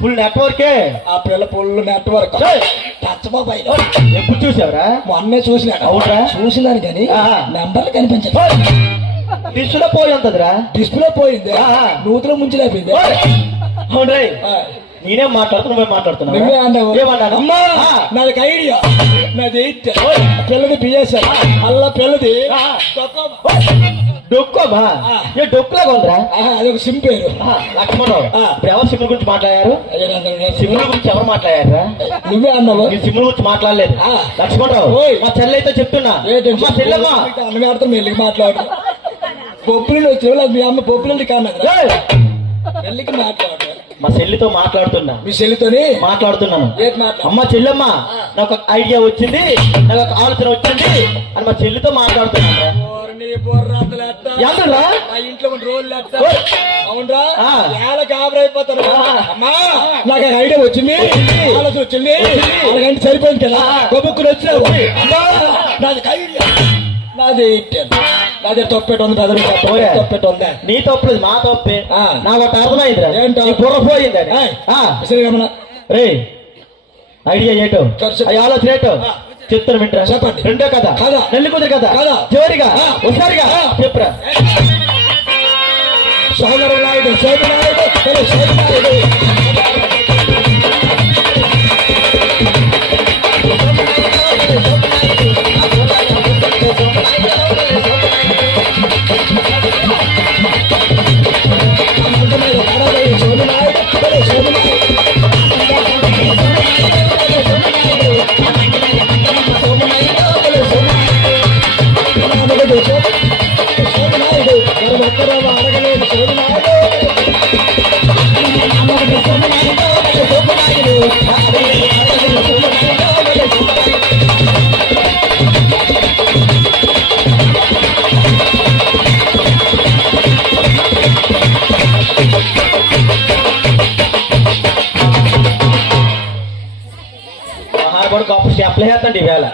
Full నెట్వర్కే. ఆ పిల్ల full network touch mobile. ఎప్పుడు చూసావురా? మొన్నే చూసినా. అవునరా? చూసినాను కానీ నెంబర్లు కనిపించదు. డిస్ప్లే పోయి ఉంటదిరా. డిస్ప్లే పోయింది. నూతులో ముంచి లేపింది. అవునరా? నేనేం మాట్లాడుతున్నా నువ్వే అన్నావు. ఏమన్నాను? అమ్మా నాది ఐడియా. నాది పిల్లది బిఎస్ఎల్ అల్లా పిల్లది డొక్కోమా. ఏ డొక్కులాగా ఉందిరా? అదొక సిమ్ పేరు. లక్ష్మణరావు ఎవరు సిమ్ల గురించి మాట్లాడారు? సిమ్ల గురించి ఎవరు మాట్లాడారా? నువ్వే అన్నావు. నీ సిమ్ల గురించి మాట్లాడలేదు. లక్ష్మణరావు మా చెల్లి అయితే చెప్తున్నా. మా చెల్లెమ్మా అన్నమాడతాం వెళ్ళి మాట్లాడు. పొప్పులు వచ్చి మీ అమ్మ పొప్పులు కాదు వెళ్ళికి మాట్లాడు. మా చెల్లితో మాట్లాడుతున్నా. మీ చెల్లితోని మాట్లాడుతున్నాను. అమ్మ చెల్లెమ్మ నాకు ఒక ఐడియా వచ్చింది, నాకు ఒక ఆలోచన వచ్చింది అని మా చెల్లితో మాట్లాడుతున్నాను. ఇంట్లో రోజులు అవునరా గాబరైపోతారు. అమ్మా నాకు ఐడియా వచ్చింది, ఆలోచన వచ్చింది. అలాగంటే సరిపోయింది కదా. గొప్పకుని వచ్చినావు. నాది ఐడియా. నాది తొప్పెట్టు ఉంది. తొప్పెట్టు ఉందా? నీ తప్పలేదు, మా తప్పే. నాకు ఒక అర్థమైందిరా. ఏంటో బుర్ర పోయింది. రే ఐడియా ఏంటో, ఆలోచన ఏంటో చెప్తాను వింటరా? చెప్పండి. రెండో కదా నెల్లి కుదిరి కదా చివరిగా ఒకసారిగా చెప్పురా. సోదరు నాయుడు సోదరుడు గొప్ప స్టెప్లు వేస్తండి ఈవేళ.